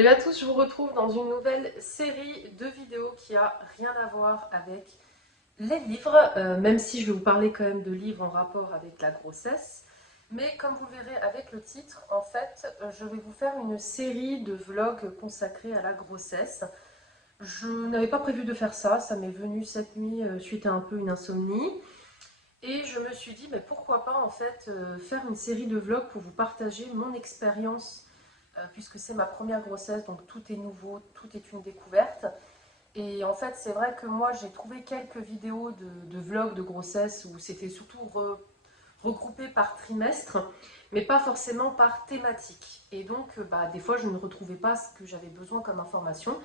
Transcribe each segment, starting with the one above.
Salut à tous, je vous retrouve dans une nouvelle série de vidéos qui a rien à voir avec les livres, même si je vais vous parler quand même de livres en rapport avec la grossesse. Mais comme vous le verrez avec le titre, en fait, je vais vous faire une série de vlogs consacrés à la grossesse. Je n'avais pas prévu de faire ça, ça m'est venu cette nuit suite à un peu une insomnie. Et je me suis dit, mais pourquoi pas en fait faire une série de vlogs pour vous partager mon expérience puisque c'est ma première grossesse, donc tout est nouveau, tout est une découverte. Et en fait, c'est vrai que moi, j'ai trouvé quelques vidéos de vlogs de grossesse où c'était surtout regroupé par trimestre, mais pas forcément par thématique. Et donc, des fois, je ne retrouvais pas ce que j'avais besoin comme information.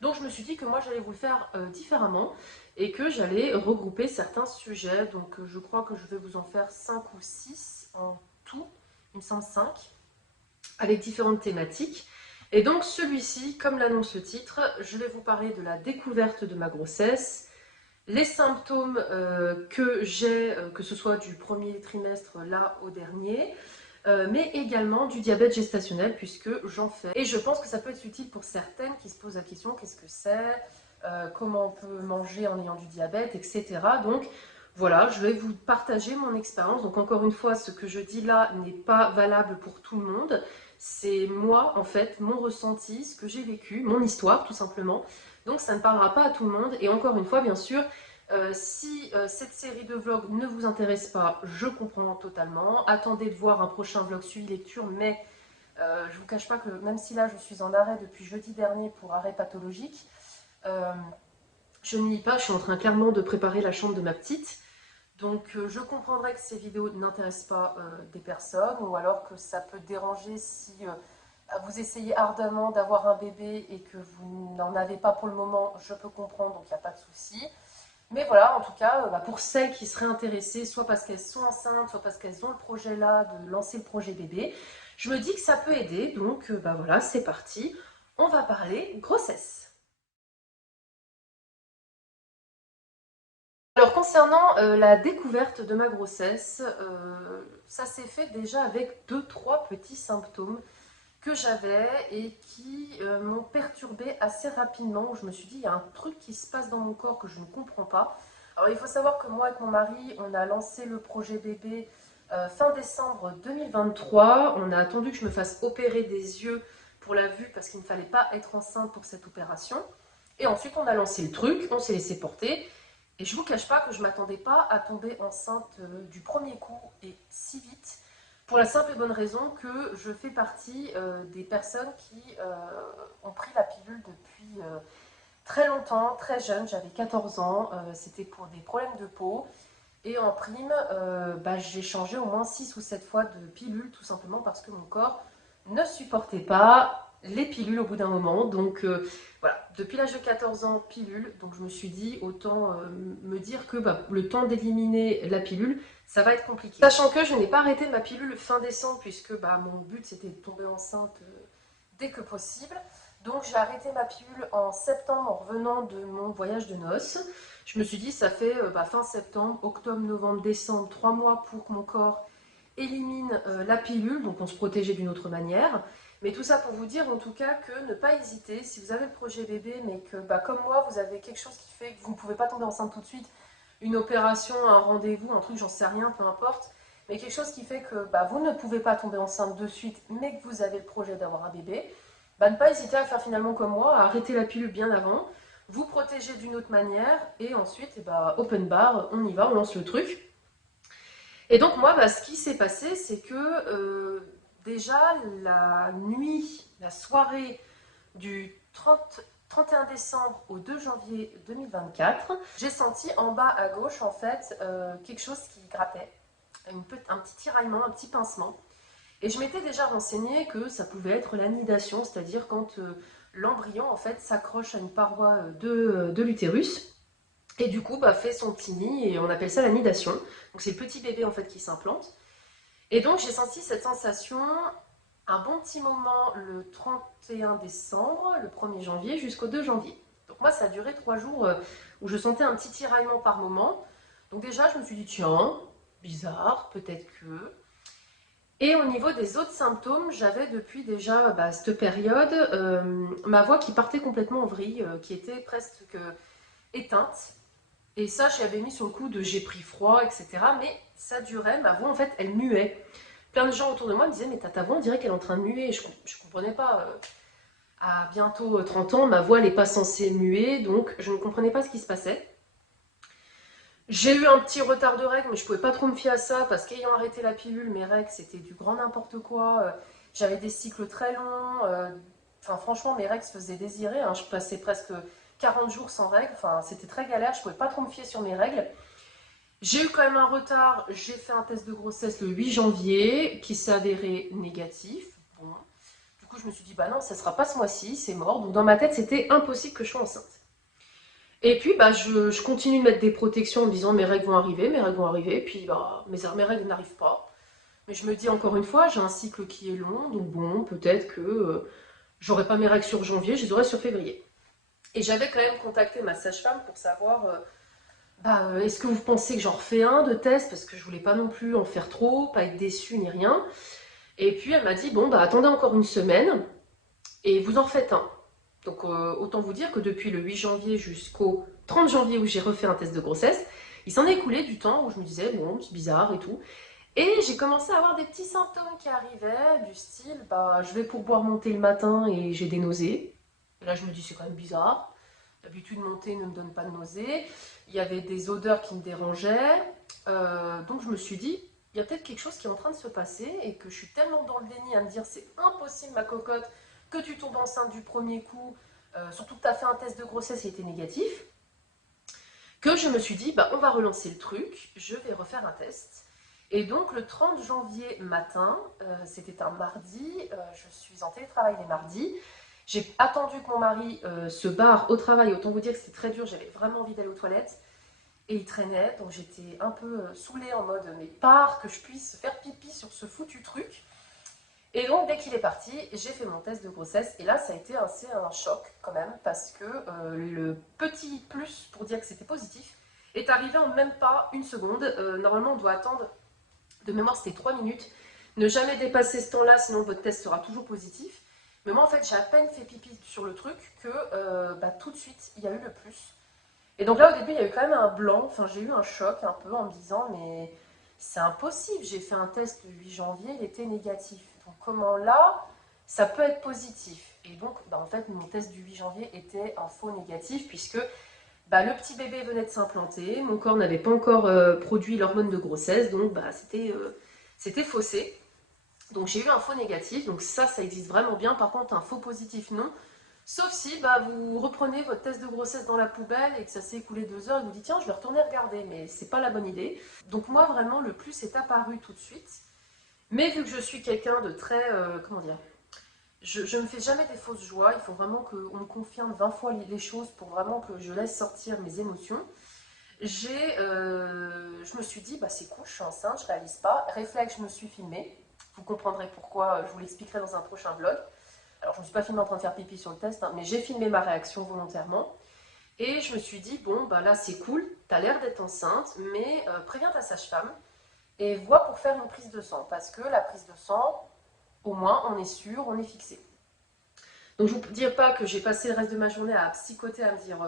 Donc, je me suis dit que moi, j'allais vous le faire différemment et que j'allais regrouper certains sujets. Donc, je crois que je vais vous en faire 5 ou 6 en tout, il me semble 5 avec différentes thématiques. Et donc celui-ci, comme l'annonce le titre, je vais vous parler de la découverte de ma grossesse, les symptômes que j'ai, que ce soit du premier trimestre là au dernier, mais également du diabète gestationnel puisque j'en fais. Et je pense que ça peut être utile pour certaines qui se posent la question, qu'est-ce que c'est, comment on peut manger en ayant du diabète, etc. Donc voilà, je vais vous partager mon expérience. Donc encore une fois, ce que je dis là n'est pas valable pour tout le monde. C'est moi, en fait, mon ressenti, ce que j'ai vécu, mon histoire, tout simplement. Donc ça ne parlera pas à tout le monde. Et encore une fois, bien sûr, si cette série de vlogs ne vous intéresse pas, je comprends totalement. Attendez de voir un prochain vlog suivi lecture, mais je ne vous cache pas que même si là je suis en arrêt depuis jeudi dernier pour arrêt pathologique, euh, je ne lis pas, je suis en train clairement de préparer la chambre de ma petite. Donc je comprendrais que ces vidéos n'intéressent pas des personnes ou alors que ça peut déranger si vous essayez ardemment d'avoir un bébé et que vous n'en avez pas pour le moment, je peux comprendre, donc il n'y a pas de souci. Mais voilà, en tout cas, pour celles qui seraient intéressées, soit parce qu'elles sont enceintes, soit parce qu'elles ont le projet là de lancer le projet bébé, je me dis que ça peut aider, donc voilà, c'est parti, on va parler grossesse. Alors concernant la découverte de ma grossesse, ça s'est fait déjà avec deux, trois petits symptômes que j'avais et qui m'ont perturbée assez rapidement. Où je me suis dit, il y a un truc qui se passe dans mon corps que je ne comprends pas. Alors il faut savoir que moi avec mon mari, on a lancé le projet bébé fin décembre 2023. On a attendu que je me fasse opérer des yeux pour la vue parce qu'il ne fallait pas être enceinte pour cette opération. Et ensuite on a lancé le truc, on s'est laissé porter. Et je ne vous cache pas que je ne m'attendais pas à tomber enceinte du premier coup et si vite, pour la simple et bonne raison que je fais partie des personnes qui ont pris la pilule depuis très longtemps, très jeune, j'avais 14 ans, c'était pour des problèmes de peau. Et en prime, j'ai changé au moins 6 ou 7 fois de pilule, tout simplement parce que mon corps ne supportait pas les pilules au bout d'un moment. Donc voilà, depuis l'âge de 14 ans, pilule. Donc je me suis dit, autant me dire que le temps d'éliminer la pilule, ça va être compliqué. Sachant que je n'ai pas arrêté ma pilule fin décembre, puisque mon but c'était de tomber enceinte dès que possible. Donc j'ai arrêté ma pilule en septembre en revenant de mon voyage de noces. Je me suis dit, ça fait fin septembre, octobre, novembre, décembre, 3 mois pour que mon corps élimine la pilule, donc on se protégeait d'une autre manière. Mais tout ça pour vous dire en tout cas que ne pas hésiter, si vous avez le projet bébé, mais que comme moi, vous avez quelque chose qui fait que vous ne pouvez pas tomber enceinte tout de suite, une opération, un rendez-vous, un truc, j'en sais rien, peu importe, mais quelque chose qui fait que vous ne pouvez pas tomber enceinte de suite, mais que vous avez le projet d'avoir un bébé, ne pas hésiter à faire finalement comme moi, à arrêter la pilule bien avant, vous protéger d'une autre manière, et ensuite, open bar, on y va, on lance le truc. Et donc moi, ce qui s'est passé, c'est que déjà la nuit, la soirée du 31 décembre au 2 janvier 2024, j'ai senti en bas à gauche en fait quelque chose qui grattait, un petit tiraillement, un petit pincement. Et je m'étais déjà renseignée que ça pouvait être l'anidation, c'est-à-dire quand l'embryon en fait s'accroche à une paroi de l'utérus et du coup fait son petit nid et on appelle ça l'anidation. Donc c'est le petit bébé en fait qui s'implante. Et donc j'ai senti cette sensation un bon petit moment le 31 décembre, le 1er janvier jusqu'au 2 janvier. Donc moi ça a duré 3 jours où je sentais un petit tiraillement par moment. Donc déjà je me suis dit tiens, bizarre, peut-être que... Et au niveau des autres symptômes, j'avais depuis déjà cette période ma voix qui partait complètement en vrille, qui était presque éteinte. Et ça, j'avais mis sur le coup de j'ai pris froid, etc. Mais ça durait, ma voix en fait, elle muait. Plein de gens autour de moi me disaient, mais ta voix, on dirait qu'elle est en train de muer. Je ne comprenais pas. À bientôt 30 ans, ma voix n'est pas censée muer, donc je ne comprenais pas ce qui se passait. J'ai eu un petit retard de règles, mais je pouvais pas trop me fier à ça parce qu'ayant arrêté la pilule, mes règles c'était du grand n'importe quoi. J'avais des cycles très longs. Enfin, franchement, mes règles se faisaient désirer, hein. Je passais presque 40 jours sans règles. Enfin, c'était très galère. Je pouvais pas trop me fier sur mes règles. J'ai eu quand même un retard. J'ai fait un test de grossesse le 8 janvier qui s'est avéré négatif. Bon. Du coup, je me suis dit, bah non, ça sera pas ce mois-ci, c'est mort. Donc, dans ma tête, c'était impossible que je sois enceinte. Et puis, je continue de mettre des protections en me disant mes règles vont arriver, mes règles vont arriver. Et puis, mes règles n'arrivent pas. Mais je me dis encore une fois, j'ai un cycle qui est long, donc bon, peut-être que j'aurai pas mes règles sur janvier, je les aurai sur février. Et j'avais quand même contacté ma sage-femme pour savoir, est-ce que vous pensez que j'en refais un de test, parce que je voulais pas non plus en faire trop, pas être déçue ni rien. Et puis elle m'a dit, bon, attendez encore une semaine, et vous en refaites un. Donc autant vous dire que depuis le 8 janvier jusqu'au 30 janvier où j'ai refait un test de grossesse, il s'en est écoulé du temps où je me disais, bon, c'est bizarre et tout. Et j'ai commencé à avoir des petits symptômes qui arrivaient, du style, je vais pourboire monter le matin et j'ai des nausées. Et là, je me dis, c'est quand même bizarre. D'habitude, monter ne me donne pas de nausées. Il y avait des odeurs qui me dérangeaient. Donc, je me suis dit, il y a peut-être quelque chose qui est en train de se passer et que je suis tellement dans le déni à me dire, c'est impossible, ma cocotte, que tu tombes enceinte du premier coup, surtout que tu as fait un test de grossesse et était négatif, que je me suis dit, on va relancer le truc, je vais refaire un test. Et donc le 30 janvier matin, c'était un mardi, je suis en télétravail les mardis, j'ai attendu que mon mari se barre au travail, autant vous dire que c'était très dur, j'avais vraiment envie d'aller aux toilettes, et il traînait, donc j'étais un peu saoulée en mode, mais pars, que je puisse faire pipi sur ce foutu truc. Et donc dès qu'il est parti, j'ai fait mon test de grossesse, et là ça a été un choc quand même, parce que le petit plus pour dire que c'était positif est arrivé en même pas une seconde. Normalement on doit attendre, de mémoire c'était 3 minutes. Ne jamais dépasser ce temps-là, sinon votre test sera toujours positif. Mais moi en fait j'ai à peine fait pipi sur le truc que tout de suite il y a eu le plus. Et donc là au début il y a eu quand même un blanc, enfin j'ai eu un choc un peu en me disant mais c'est impossible, j'ai fait un test le 8 janvier, il était négatif. Donc comment là ça peut être positif? Et donc en fait mon test du 8 janvier était un faux négatif puisque le petit bébé venait de s'implanter, mon corps n'avait pas encore produit l'hormone de grossesse, donc c'était faussé. Donc j'ai eu un faux négatif, donc ça existe vraiment bien. Par contre, un faux positif, non. Sauf si vous reprenez votre test de grossesse dans la poubelle et que ça s'est écoulé 2 heures et vous dites tiens, je vais retourner regarder, mais c'est pas la bonne idée. Donc moi, vraiment, le plus est apparu tout de suite. Mais vu que je suis quelqu'un de très, comment dire, je ne fais jamais des fausses joies, il faut vraiment qu'on me confirme 20 fois les choses pour vraiment que je laisse sortir mes émotions. Je me suis dit, c'est cool, je suis enceinte, je réalise pas. Réflexe, je me suis filmée. Vous comprendrez pourquoi, je vous l'expliquerai dans un prochain vlog. Alors, je ne me suis pas filmée en train de faire pipi sur le test, hein, mais j'ai filmé ma réaction volontairement. Et je me suis dit, bon, là, c'est cool, tu as l'air d'être enceinte, mais préviens ta sage-femme et vois pour faire une prise de sang. Parce que la prise de sang, au moins, on est sûr, on est fixé. Donc, je ne vous dis pas que j'ai passé le reste de ma journée à psychoter, à me dire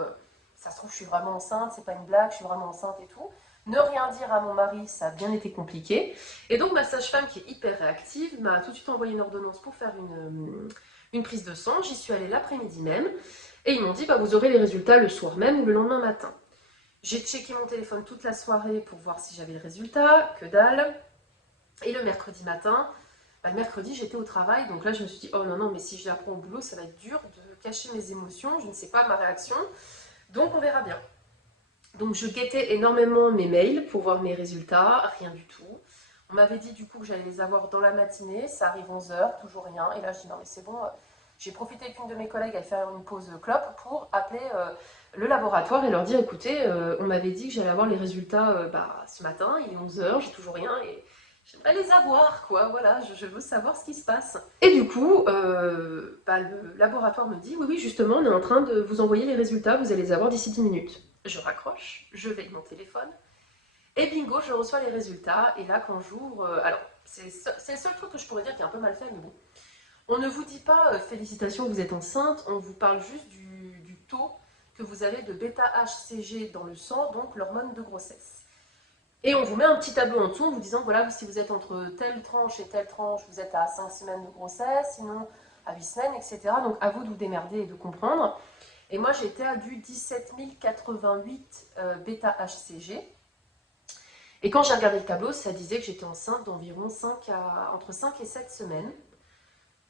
ça se trouve, je suis vraiment enceinte, c'est pas une blague, je suis vraiment enceinte et tout. Ne rien dire à mon mari, ça a bien été compliqué. Et donc, ma sage-femme, qui est hyper réactive, m'a tout de suite envoyé une ordonnance pour faire une prise de sang. J'y suis allée l'après-midi même. Et ils m'ont dit vous aurez les résultats le soir même ou le lendemain matin. J'ai checké mon téléphone toute la soirée pour voir si j'avais le résultat, que dalle. Et le mercredi matin, le mercredi, j'étais au travail, donc là, je me suis dit, oh non, mais si je l'apprends au boulot, ça va être dur de cacher mes émotions, je ne sais pas ma réaction, donc on verra bien. Donc je guettais énormément mes mails pour voir mes résultats, rien du tout. On m'avait dit du coup que j'allais les avoir dans la matinée, ça arrive 11 h, toujours rien. Et là, je dis, non mais c'est bon, j'ai profité qu'une de mes collègues allait faire une pause clope pour appeler le laboratoire et leur dire, écoutez, on m'avait dit que j'allais avoir les résultats ce matin, il est 11 h, j'ai toujours rien, et j'aimerais les avoir, quoi, voilà, je veux savoir ce qui se passe. Et du coup, le laboratoire me dit, oui, justement, on est en train de vous envoyer les résultats, vous allez les avoir d'ici 10 minutes. Je raccroche, je veille mon téléphone, Et bingo, je reçois les résultats. Et là, quand j'ouvre... alors, c'est le seul truc que je pourrais dire qui est un peu mal fait, mais bon. On ne vous dit pas félicitations, vous êtes enceinte, on vous parle juste du taux que vous avez de bêta-HCG dans le sang, donc l'hormone de grossesse. Et on vous met un petit tableau en dessous en vous disant, voilà, si vous êtes entre telle tranche et telle tranche, vous êtes à 5 semaines de grossesse, sinon à 8 semaines, etc. Donc à vous de vous démerder et de comprendre. Et moi, j'étais à du 17 088 bêta-HCG. Et quand j'ai regardé le tableau, ça disait que j'étais enceinte d'environ entre 5 et 7 semaines.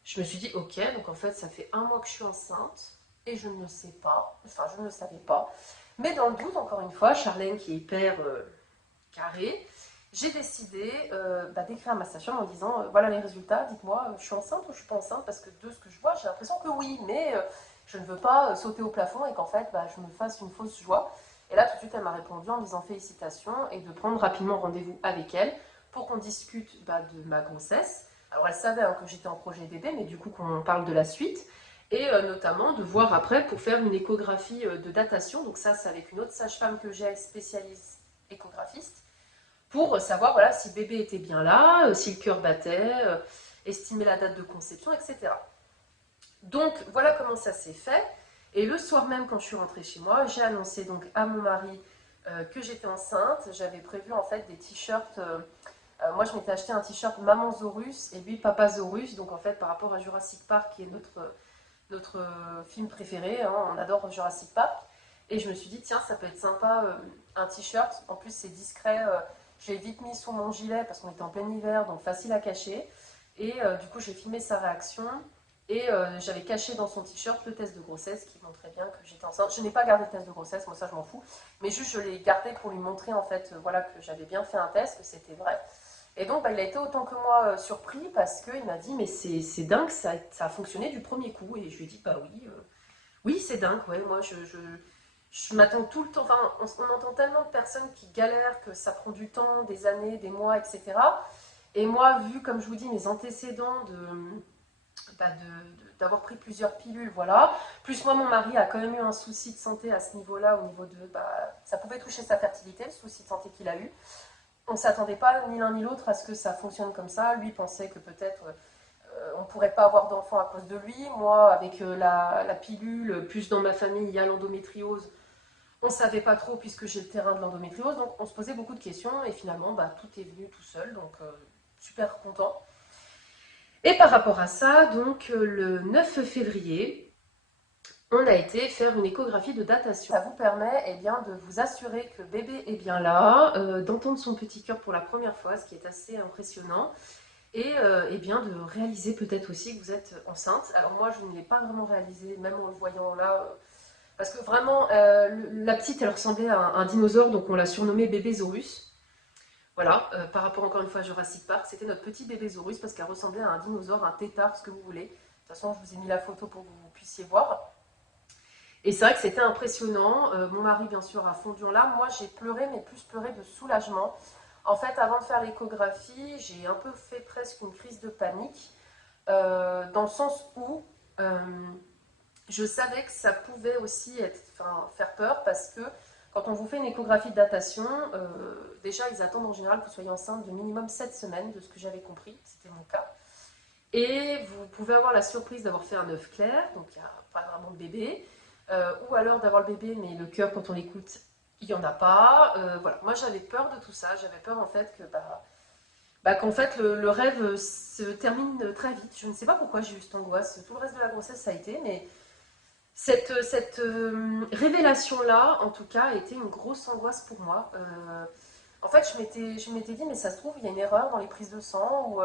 Je me suis dit, ok, donc en fait, ça fait un mois que je suis enceinte et je ne le sais pas, enfin, je ne le savais pas. Mais dans le doute, encore une fois, Charlène, qui est hyper carrée, j'ai décidé d'écrire à ma sage-femme en disant, voilà les résultats, dites-moi, je suis enceinte ou je suis pas enceinte, parce que de ce que je vois, j'ai l'impression que oui, mais je ne veux pas sauter au plafond et qu'en fait, je me fasse une fausse joie. Et là, tout de suite, elle m'a répondu en me disant félicitations et de prendre rapidement rendez-vous avec elle pour qu'on discute de ma grossesse. Alors, elle savait que j'étais en projet bébé, mais du coup, qu'on parle de la suite. Et notamment de voir après pour faire une échographie de datation. Donc ça, c'est avec une autre sage-femme que j'ai, spécialiste échographiste, pour savoir voilà, si bébé était bien là, si le cœur battait, estimer la date de conception, etc. Donc, voilà comment ça s'est fait. Et le soir même, quand je suis rentrée chez moi, j'ai annoncé donc à mon mari que j'étais enceinte. J'avais prévu en fait des t-shirts. Moi, je m'étais acheté un t-shirt Maman Zorus et lui Papa Zorus. Donc, en fait, par rapport à Jurassic Park, qui est notre film préféré, hein, on adore Jurassic Park. Et je me suis dit, tiens, ça peut être sympa un t-shirt. En plus, c'est discret. Je l'ai vite mis sous mon gilet parce qu'on était en plein hiver, donc facile à cacher. Et du coup, j'ai filmé sa réaction. Et j'avais caché dans son t-shirt le test de grossesse qui montrait bien que j'étais enceinte. Je n'ai pas gardé le test de grossesse, moi ça je m'en fous. Mais juste je l'ai gardé pour lui montrer en fait voilà, que j'avais bien fait un test, que c'était vrai. Et donc il a été autant que moi surpris parce qu'il m'a dit mais c'est dingue, ça a fonctionné du premier coup. Et je lui ai dit bah oui, oui c'est dingue, ouais, moi je m'attends tout le temps. Enfin on entend tellement de personnes qui galèrent, que ça prend du temps, des années, des mois, etc. Et moi vu comme je vous dis mes antécédents d'avoir pris plusieurs pilules, voilà. Plus moi, mon mari a quand même eu un souci de santé à ce niveau-là, au niveau de... ça pouvait toucher sa fertilité, le souci de santé qu'il a eu. On ne s'attendait pas, ni l'un ni l'autre, à ce que ça fonctionne comme ça. Lui pensait que peut-être on ne pourrait pas avoir d'enfant à cause de lui. Moi, avec la pilule, plus dans ma famille, il y a l'endométriose. On ne savait pas trop, puisque j'ai le terrain de l'endométriose. Donc, on se posait beaucoup de questions, et finalement, tout est venu tout seul. Donc, super content. Et par rapport à ça, donc le 9 février, on a été faire une échographie de datation. Ça vous permet bien, de vous assurer que bébé est bien là, d'entendre son petit cœur pour la première fois, ce qui est assez impressionnant, et bien de réaliser peut-être aussi que vous êtes enceinte. Alors moi, je ne l'ai pas vraiment réalisé, même en le voyant là, parce que vraiment, la petite, elle ressemblait à un dinosaure, donc on l'a surnommée bébé Zorus. Voilà, par rapport encore une fois à Jurassic Park, c'était notre petit bébé Zorus parce qu'elle ressemblait à un dinosaure, un tétard, ce que vous voulez. De toute façon, je vous ai mis la photo pour que vous puissiez voir. Et c'est vrai que c'était impressionnant. Mon mari, bien sûr, a fondu en larmes. Moi, j'ai pleuré, mais plus pleuré de soulagement. En fait, avant de faire l'échographie, j'ai un peu fait presque une crise de panique, dans le sens où je savais que ça pouvait aussi faire peur parce que quand on vous fait une échographie de datation, déjà ils attendent en général que vous soyez enceinte de minimum 7 semaines, de ce que j'avais compris, c'était mon cas. Et vous pouvez avoir la surprise d'avoir fait un œuf clair, donc il n'y a pas vraiment de bébé, ou alors d'avoir le bébé, mais le cœur quand on l'écoute, il n'y en a pas. Voilà. Moi j'avais peur de tout ça, j'avais peur en fait qu'en fait le rêve se termine très vite. Je ne sais pas pourquoi j'ai eu cette angoisse, tout le reste de la grossesse ça a été, mais cette révélation-là, en tout cas, a été une grosse angoisse pour moi. En fait, je m'étais dit, mais ça se trouve, il y a une erreur dans les prises de sang, ou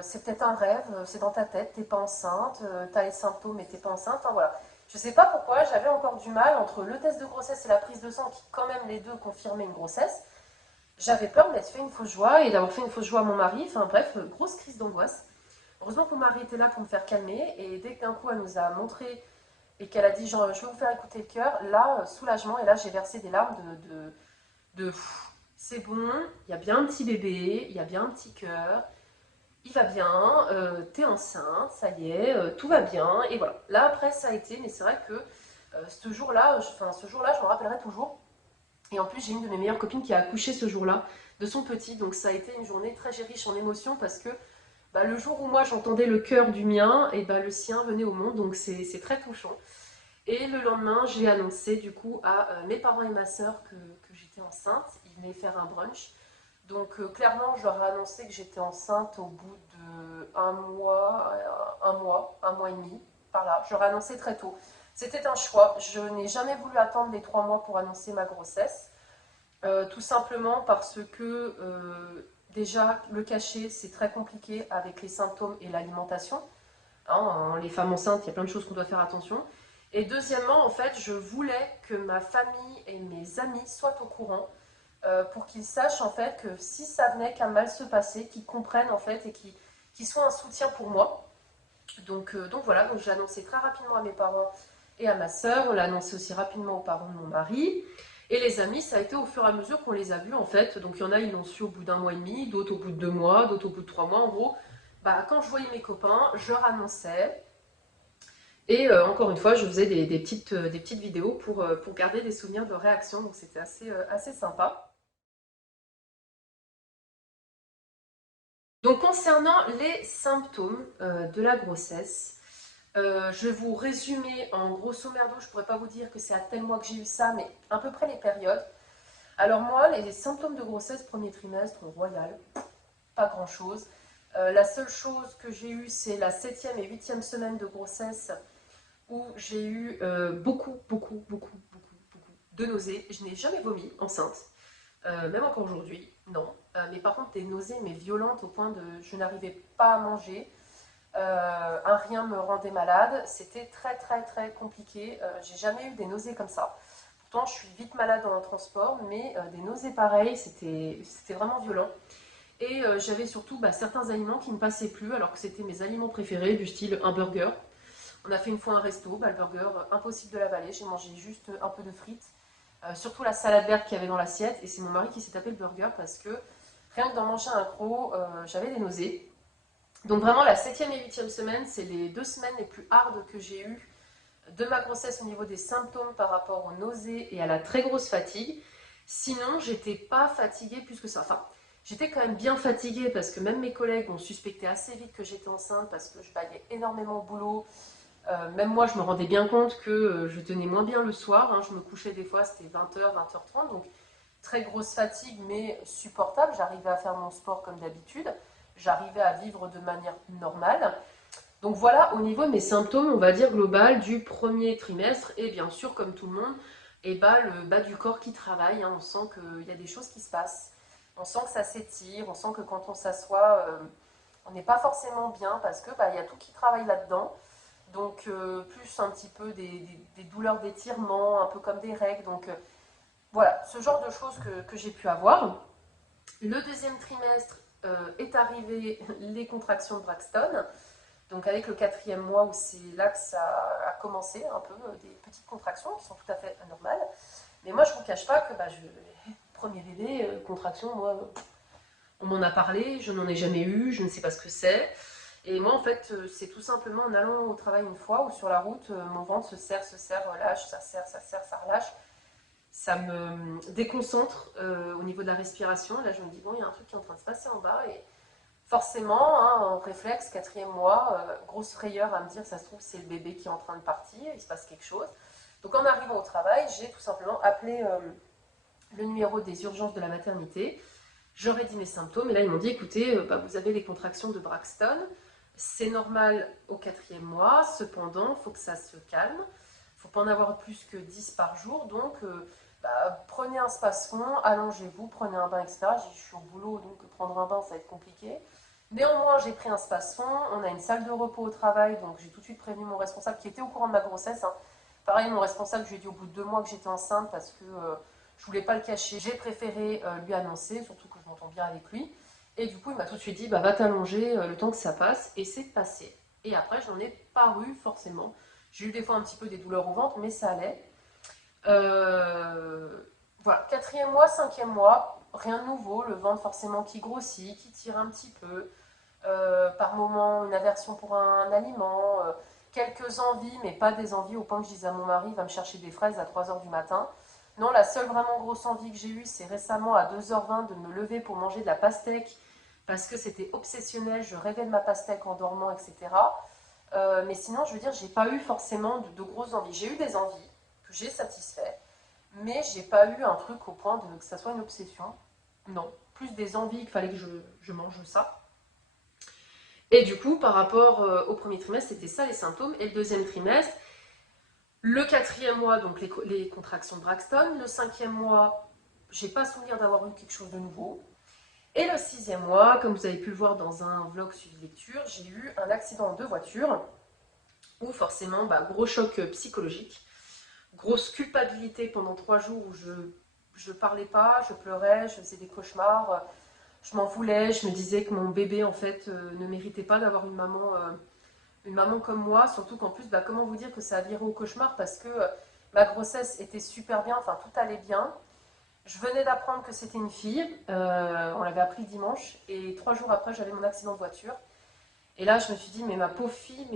c'est peut-être un rêve, c'est dans ta tête, t'es pas enceinte, t'as les symptômes mais t'es pas enceinte. Enfin, voilà. Je sais pas pourquoi, j'avais encore du mal entre le test de grossesse et la prise de sang, qui quand même les deux confirmaient une grossesse. J'avais peur de m'être fait une fausse joie et d'avoir fait une fausse joie à mon mari. Enfin bref, grosse crise d'angoisse. Heureusement que mon mari était là pour me faire calmer, et dès que d'un coup elle nous a montré et qu'elle a dit genre, je vais vous faire écouter le cœur, là, soulagement, et là j'ai versé des larmes de c'est bon, il y a bien un petit bébé, il y a bien un petit cœur, il va bien, t'es enceinte, ça y est, tout va bien, et voilà. Là après ça a été, mais c'est vrai que ce jour-là, je me rappellerai toujours, Et en plus, j'ai une de mes meilleures copines qui a accouché ce jour-là de son petit. Donc ça a été une journée très riche en émotions parce que bah, le jour où moi j'entendais le cœur du mien, et bah, le sien venait au monde. Donc c'est très touchant. Et le lendemain, j'ai annoncé du coup à mes parents et ma sœur que j'étais enceinte. Ils venaient faire un brunch. Donc clairement, je leur ai annoncé que j'étais enceinte au bout de un mois et demi, par là. Je leur ai annoncé très tôt. C'était un choix. Je n'ai jamais voulu attendre les 3 mois pour annoncer ma grossesse. Tout simplement parce que déjà, le cacher, c'est très compliqué avec les symptômes et l'alimentation. Hein, les femmes enceintes, il y a plein de choses qu'on doit faire attention. Et deuxièmement, en fait, je voulais que ma famille et mes amis soient au courant pour qu'ils sachent en fait que si ça venait qu'à mal se passer, qu'ils comprennent en fait et qu'ils soient un soutien pour moi. Donc voilà, donc j'ai annoncé très rapidement à mes parents et à ma sœur, on l'a annoncé aussi rapidement aux parents de mon mari. Et les amis, ça a été au fur et à mesure qu'on les a vus en fait. Donc il y en a, ils l'ont su au bout d'un mois et demi, d'autres au bout de 2 mois, d'autres au bout de 3 mois. En gros, bah, quand je voyais mes copains, je leur annonçais. Et encore une fois, je faisais des petites vidéos pour garder des souvenirs de réaction. Donc c'était assez sympa. Donc concernant les symptômes de la grossesse, je vais vous résumer en grosso merdo, je ne pourrais pas vous dire que c'est à tel mois que j'ai eu ça, mais à peu près les périodes. Alors moi, les symptômes de grossesse premier trimestre, royal, pas grand-chose. La seule chose que j'ai eue, c'est la 7e et 8e semaine de grossesse où j'ai eu beaucoup de nausées. Je n'ai jamais vomi enceinte. Même encore aujourd'hui, non. Mais par contre, des nausées, mais violentes au point de je n'arrivais pas à manger. Un rien me rendait malade. C'était très compliqué. J'ai jamais eu des nausées comme ça. Pourtant, je suis vite malade dans le transport, mais des nausées pareilles, c'était vraiment violent. Et j'avais surtout certains aliments qui ne passaient plus, alors que c'était mes aliments préférés, du style un burger. On a fait une fois un resto, le burger, impossible de l'avaler. J'ai mangé juste un peu de frites. Surtout la salade verte qu'il y avait dans l'assiette. Et c'est mon mari qui s'est tapé le burger parce que rien que d'en manger un croc, j'avais des nausées. Donc vraiment, la 7e et 8e semaine, c'est les 2 semaines les plus hardes que j'ai eues de ma grossesse au niveau des symptômes par rapport aux nausées et à la très grosse fatigue. Sinon, j'étais pas fatiguée plus que ça. Enfin, j'étais quand même bien fatiguée parce que même mes collègues ont suspecté assez vite que j'étais enceinte parce que je baillais énormément au boulot. Même moi, je me rendais bien compte que je tenais moins bien le soir. Hein. Je me couchais des fois, c'était 20h, 20h30. Donc, très grosse fatigue, mais supportable. J'arrivais à faire mon sport comme d'habitude. J'arrivais à vivre de manière normale. Donc voilà, au niveau de mes symptômes, on va dire global du premier trimestre. Et bien sûr, comme tout le monde, et le bas du corps qui travaille. Hein. On sent qu'il y a des choses qui se passent. On sent que ça s'étire. On sent que quand on s'assoit, on n'est pas forcément bien parce que y a tout qui travaille là-dedans. Donc plus un petit peu des douleurs d'étirement, un peu comme des règles. Donc voilà, ce genre de choses que j'ai pu avoir. Le deuxième trimestre est arrivé les contractions de Braxton. Donc avec le 4e mois où c'est là que ça a commencé un peu des petites contractions qui sont tout à fait normales. Mais moi je ne vous cache pas que premier bébé, contraction, moi on m'en a parlé, je n'en ai jamais eu, je ne sais pas ce que c'est. Et moi, en fait, c'est tout simplement en allant au travail une fois ou sur la route, mon ventre se serre, relâche, ça serre, ça relâche. Ça me déconcentre au niveau de la respiration. Là, je me dis, bon, il y a un truc qui est en train de se passer en bas. Et forcément, hein, en réflexe, 4e mois, grosse frayeur à me dire, ça se trouve, c'est le bébé qui est en train de partir, il se passe quelque chose. Donc, en arrivant au travail, j'ai tout simplement appelé le numéro des urgences de la maternité. J'aurais dit mes symptômes, et là, ils m'ont dit, écoutez, vous avez les contractions de Braxton. C'est normal au 4e mois, cependant, il faut que ça se calme. Il ne faut pas en avoir plus que 10 par jour. Donc, prenez un spasfon, allongez-vous, prenez un bain, etc. Je suis au boulot, donc prendre un bain, ça va être compliqué. Néanmoins, j'ai pris un spasfon. On a une salle de repos au travail, donc j'ai tout de suite prévenu mon responsable qui était au courant de ma grossesse. Hein. Pareil, mon responsable, je lui ai dit au bout de 2 mois que j'étais enceinte parce que je ne voulais pas le cacher. J'ai préféré lui annoncer, surtout que je m'entends bien avec lui. Et du coup, il m'a tout de suite dit, va t'allonger le temps que ça passe. Et c'est passé. Et après, je n'en ai pas eu forcément. J'ai eu des fois un petit peu des douleurs au ventre, mais ça allait. Voilà, 4e mois, 5e mois, rien de nouveau. Le ventre forcément qui grossit, qui tire un petit peu. Par moment, une aversion pour un aliment. Quelques envies, mais pas des envies au point que je disais à mon mari, va me chercher des fraises à 3h du matin. Non, la seule vraiment grosse envie que j'ai eue, c'est récemment à 2h20 de me lever pour manger de la pastèque parce que c'était obsessionnel, je rêvais de ma pastèque en dormant, etc. Mais sinon, je veux dire, j'ai pas eu forcément de grosses envies. J'ai eu des envies que j'ai satisfait, mais j'ai pas eu un truc au point de que ça soit une obsession. Non, plus des envies qu'il fallait que je mange ça. Et du coup, par rapport au premier trimestre, c'était ça les symptômes. Et le deuxième trimestre, le quatrième mois, donc les contractions de Braxton. Le cinquième mois, j'ai pas souvenir d'avoir eu quelque chose de nouveau. Et le sixième mois, comme vous avez pu le voir dans un vlog suivi de lecture, j'ai eu un accident de voiture où forcément, gros choc psychologique, grosse culpabilité pendant 3 jours où je parlais pas, je pleurais, je faisais des cauchemars, je m'en voulais, je me disais que mon bébé en fait ne méritait pas d'avoir une maman comme moi, surtout qu'en plus, comment vous dire que ça a viré au cauchemar parce que ma grossesse était super bien, enfin tout allait bien. Je venais d'apprendre que c'était une fille, on l'avait appris dimanche, et 3 jours après j'avais mon accident de voiture. Et là je me suis dit, mais ma pauvre fille,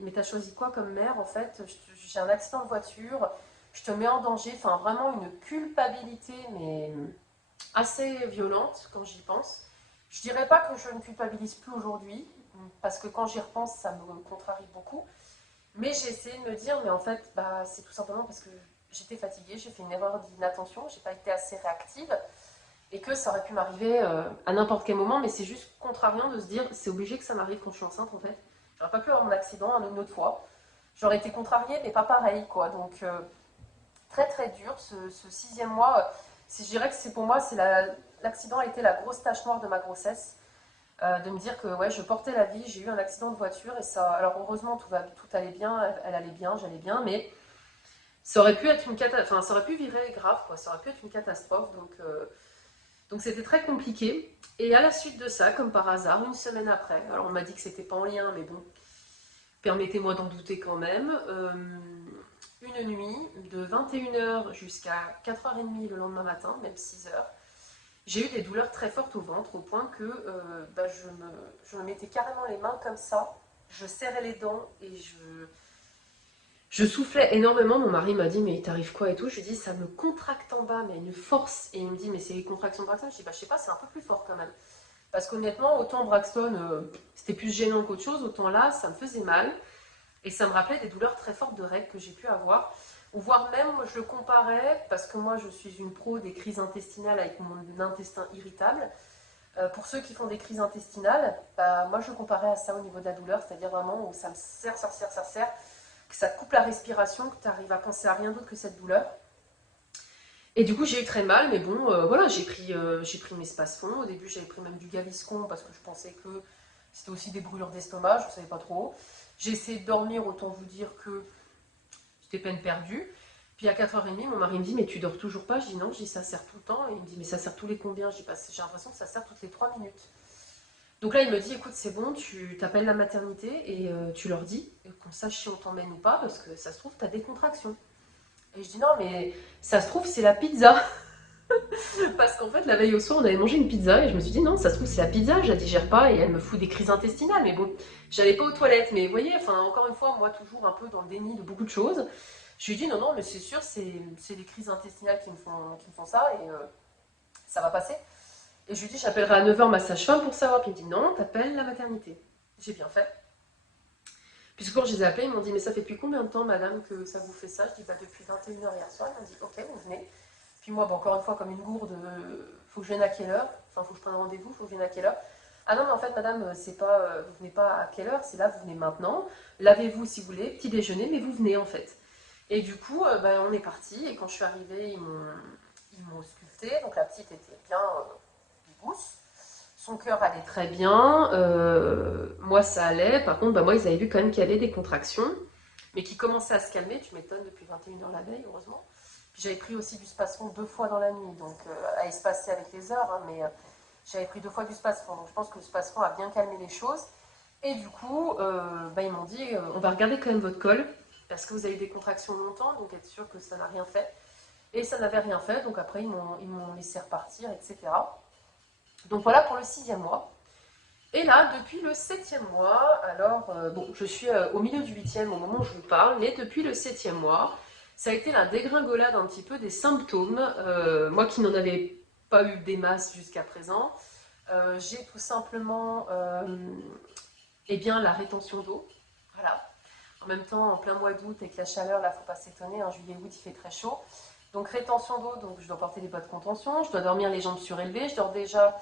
mais t'as choisi quoi comme mère en fait? J'ai un accident de voiture, je te mets en danger, enfin vraiment une culpabilité, mais assez violente quand j'y pense. Je dirais pas que je ne culpabilise plus aujourd'hui, parce que quand j'y repense, ça me contrarie beaucoup. Mais j'ai essayé de me dire, mais en fait, c'est tout simplement parce que j'étais fatiguée, j'ai fait une erreur d'inattention, j'ai pas été assez réactive, et que ça aurait pu m'arriver à n'importe quel moment, mais c'est juste contrariant de se dire, c'est obligé que ça m'arrive quand je suis enceinte en fait. J'aurais pas pu avoir mon accident une autre fois. J'aurais été contrariée, mais pas pareil, quoi. Donc, très très dur, ce sixième mois. Si je dirais que c'est pour moi, l'accident a été la grosse tache noire de ma grossesse. De me dire que ouais, je portais la vie, j'ai eu un accident de voiture et ça. Alors heureusement, tout allait bien, elle allait bien, j'allais bien, mais ça aurait pu être enfin, ça aurait pu virer grave, quoi. Ça aurait pu être une catastrophe. Donc c'était très compliqué. Et à la suite de ça, comme par hasard, une semaine après, alors on m'a dit que c'était pas en lien, mais bon, permettez-moi d'en douter quand même. Une nuit de 21h jusqu'à 4h30 le lendemain matin, même 6h. J'ai eu des douleurs très fortes au ventre, au point que je me mettais carrément les mains comme ça, je serrais les dents et je soufflais énormément. Mon mari m'a dit, mais il t'arrive quoi et tout? Je lui dis, ça me contracte en bas, mais une force. Et il me dit, mais c'est les contractions de Braxton? Je dis, je sais pas, c'est un peu plus fort quand même. Parce qu'honnêtement, autant Braxton, c'était plus gênant qu'autre chose, autant là, ça me faisait mal. Et ça me rappelait des douleurs très fortes de règles que j'ai pu avoir. Ou voire même, moi, je le comparais, parce que moi je suis une pro des crises intestinales avec mon intestin irritable. Pour ceux qui font des crises intestinales, moi je le comparais à ça au niveau de la douleur, c'est-à-dire vraiment où ça me serre, que ça te coupe la respiration, que tu arrives à penser à rien d'autre que cette douleur. Et du coup j'ai eu très mal, mais bon, voilà, j'ai pris mes spasfons. Au début j'avais pris même du Gaviscon parce que je pensais que c'était aussi des brûlures d'estomac, je ne savais pas trop. J'ai essayé de dormir, autant vous dire que c'était peine perdue. Puis à 4h30, mon mari me dit, mais tu dors toujours pas? Je dis non, je dis ça sert tout le temps. Et il me dit, mais ça sert tous les combien? Je dis, j'ai l'impression que ça sert toutes les 3 minutes. Donc là, il me dit, écoute, c'est bon, tu t'appelles la maternité et tu leur dis qu'on sache si on t'emmène ou pas, parce que ça se trouve, tu as des contractions. Et je dis, non, mais ça se trouve, c'est la pizza. Parce qu'en fait, la veille au soir, on avait mangé une pizza et je me suis dit, non, ça se trouve, c'est la pizza, je la digère pas et elle me fout des crises intestinales. Mais bon, j'allais pas aux toilettes. Mais vous voyez, enfin, encore une fois, moi, toujours un peu dans le déni de beaucoup de choses. Je lui ai dit, non, non, mais c'est sûr, c'est les crises intestinales qui me font ça et ça va passer. Et je lui ai dit, j'appellerai à 9h ma sage-femme pour savoir. Puis il me dit, non, t'appelles la maternité. J'ai bien fait. Puisque quand je les ai appelés, ils m'ont dit, mais ça fait depuis combien de temps, madame, que ça vous fait ça? Je dis, depuis 21h hier soir. Ils m'ont dit, ok, vous venez. Puis moi, encore une fois, comme une gourde, faut que je vienne à quelle heure? Enfin, faut que je prenne rendez-vous, faut que je vienne à quelle heure? Ah non, mais en fait, madame, c'est pas, vous venez pas à quelle heure? C'est là, vous venez maintenant. Lavez-vous si vous voulez, petit déjeuner, mais vous venez en fait. Et du coup, on est parti. Et quand je suis arrivée, ils m'ont auscultée. Donc la petite était bien bigousse. Son cœur allait très bien. Moi, ça allait. Par contre, moi, ils avaient vu quand même qu'il y avait des contractions, mais qui commençaient à se calmer. Tu m'étonnes, depuis 21h la veille, heureusement. Puis j'avais pris aussi du Spasfon 2 fois dans la nuit, donc à espacer avec les heures, hein, mais j'avais pris 2 fois du Spasfon. Donc je pense que le Spasfon a bien calmé les choses. Et du coup, ils m'ont dit, on va regarder quand même votre col, parce que vous avez eu des contractions longtemps, donc être sûr que ça n'a rien fait. Et ça n'avait rien fait, donc après ils m'ont laissé repartir, etc. Donc voilà pour le 6e mois. Et là, depuis le 7e mois, alors, je suis au milieu du 8e au moment où je vous parle, mais depuis le 7e mois, ça a été la dégringolade un petit peu des symptômes. Moi qui n'en avais pas eu des masses jusqu'à présent, j'ai tout simplement eh bien, la rétention d'eau. Voilà. En même temps, en plein mois d'août, avec la chaleur, là, faut pas s'étonner, juillet-août, il fait très chaud. Donc rétention d'eau, donc je dois porter des bottes de contention, je dois dormir les jambes surélevées, je dors déjà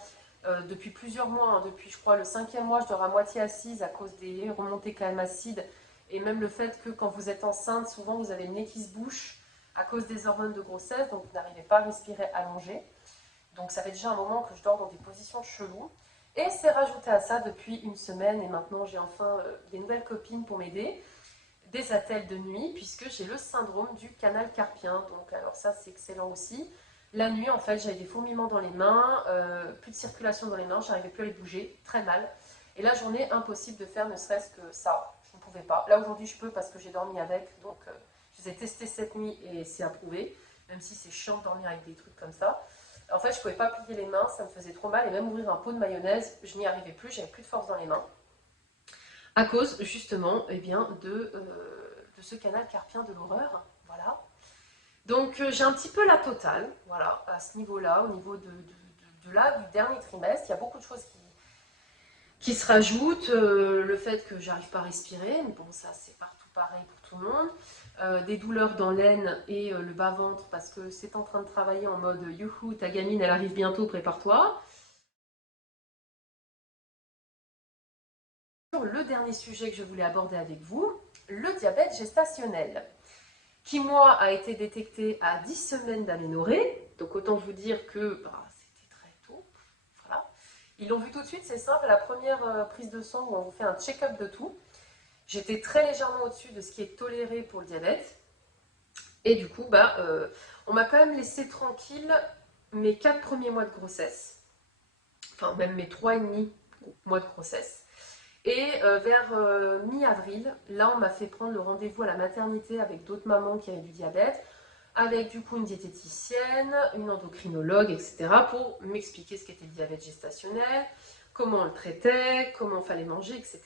depuis plusieurs mois, depuis je crois le 5e mois, je dors à moitié assise à cause des remontées quand même acides, et même le fait que quand vous êtes enceinte, souvent vous avez le nez qui se bouche à cause des hormones de grossesse, donc vous n'arrivez pas à respirer allongé. Donc ça fait déjà un moment que je dors dans des positions cheloues. Et c'est rajouté à ça depuis une semaine, et maintenant j'ai enfin des nouvelles copines pour m'aider, des attelles de nuit, puisque j'ai le syndrome du canal carpien. Donc alors ça c'est excellent aussi. La nuit en fait j'avais des fourmillements dans les mains, plus de circulation dans les mains, j'arrivais plus à les bouger, très mal. Et la journée impossible de faire ne serait-ce que ça, je ne pouvais pas. Là aujourd'hui je peux parce que j'ai dormi avec, donc je les ai testés cette nuit et c'est approuvé, même si c'est chiant de dormir avec des trucs comme ça. En fait, je ne pouvais pas plier les mains, ça me faisait trop mal, et même ouvrir un pot de mayonnaise, je n'y arrivais plus, j'avais plus de force dans les mains, à cause justement eh bien, de ce canal carpien de l'horreur. Voilà. Donc j'ai un petit peu la totale, voilà, à ce niveau-là, au niveau là, du dernier trimestre. Il y a beaucoup de choses qui se rajoutent, le fait que j'arrive pas à respirer, mais bon, ça c'est partout pareil pour tout le monde. Des douleurs dans l'aine et le bas-ventre parce que c'est en train de travailler en mode youhou, ta gamine elle arrive bientôt, prépare-toi. Le dernier sujet que je voulais aborder avec vous, le diabète gestationnel, qui moi a été détecté à 10 semaines d'aménorrhée, donc autant vous dire que c'était très tôt. Voilà. Ils l'ont vu tout de suite, c'est simple, la première prise de sang où on vous fait un check-up de tout. J'étais très légèrement au-dessus de ce qui est toléré pour le diabète. Et du coup, on m'a quand même laissé tranquille mes 4 premiers mois de grossesse. Enfin, même mes 3,5 mois de grossesse. Et vers mi-avril, là, on m'a fait prendre le rendez-vous à la maternité avec d'autres mamans qui avaient du diabète, avec du coup une diététicienne, une endocrinologue, etc. pour m'expliquer ce qu'était le diabète gestationnel, comment on le traitait, comment il fallait manger, etc.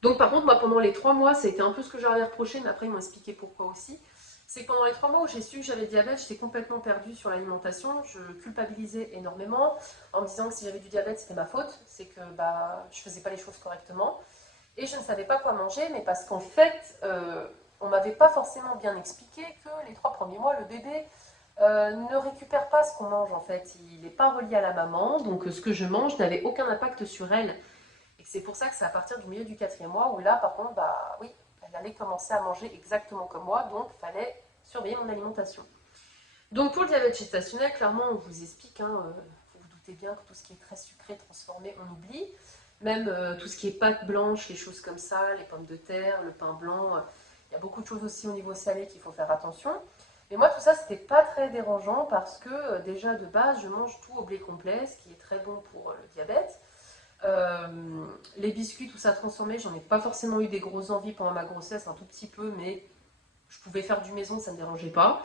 Donc par contre, moi pendant les 3 mois, ça a été un peu ce que j'avais reproché, mais après ils m'ont expliqué pourquoi aussi. C'est que pendant les 3 mois où j'ai su que j'avais le diabète, j'étais complètement perdue sur l'alimentation. Je culpabilisais énormément en me disant que si j'avais du diabète, c'était ma faute. C'est que je ne faisais pas les choses correctement. Et je ne savais pas quoi manger, mais parce qu'en fait, on ne m'avait pas forcément bien expliqué que les 3 premiers mois, le bébé ne récupère pas ce qu'on mange en fait. Il n'est pas relié à la maman, donc ce que je mange n'avait aucun impact sur elle. Et c'est pour ça que c'est à partir du milieu du 4e mois où là, par contre, oui, elle allait commencer à manger exactement comme moi, donc il fallait surveiller mon alimentation. Donc pour le diabète gestationnel, clairement, on vous explique, vous vous doutez bien que tout ce qui est très sucré, transformé, on oublie. Même tout ce qui est pâtes blanches, les choses comme ça, les pommes de terre, le pain blanc, il y a beaucoup de choses aussi au niveau salé qu'il faut faire attention. Mais moi, tout ça, c'était pas très dérangeant parce que déjà de base, je mange tout au blé complet, ce qui est très bon pour le diabète. Les biscuits, tout ça transformé, j'en ai pas forcément eu des grosses envies pendant ma grossesse, un tout petit peu, mais je pouvais faire du maison, ça ne me dérangeait pas.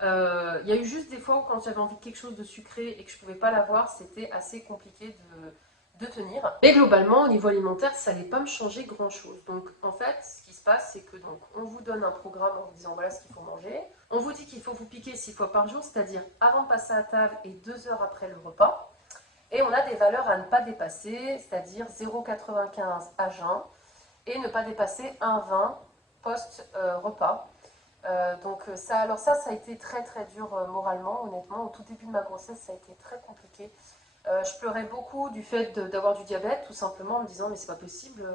Il y a eu juste des fois où quand j'avais envie de quelque chose de sucré et que je ne pouvais pas l'avoir, c'était assez compliqué de tenir. Mais globalement, au niveau alimentaire, ça n'allait pas me changer grand-chose. Donc en fait, ce qui se passe, c'est que on vous donne un programme en vous disant voilà ce qu'il faut manger. On vous dit qu'il faut vous piquer 6 fois par jour, c'est-à-dire avant de passer à table et 2 heures après le repas. Et on a des valeurs à ne pas dépasser, c'est-à-dire 0,95 à jeun et ne pas dépasser 1,20 post-repas. Donc ça a été très très dur moralement, honnêtement. Au tout début de ma grossesse, ça a été très compliqué. Je pleurais beaucoup du fait d'avoir du diabète, tout simplement en me disant mais c'est pas possible.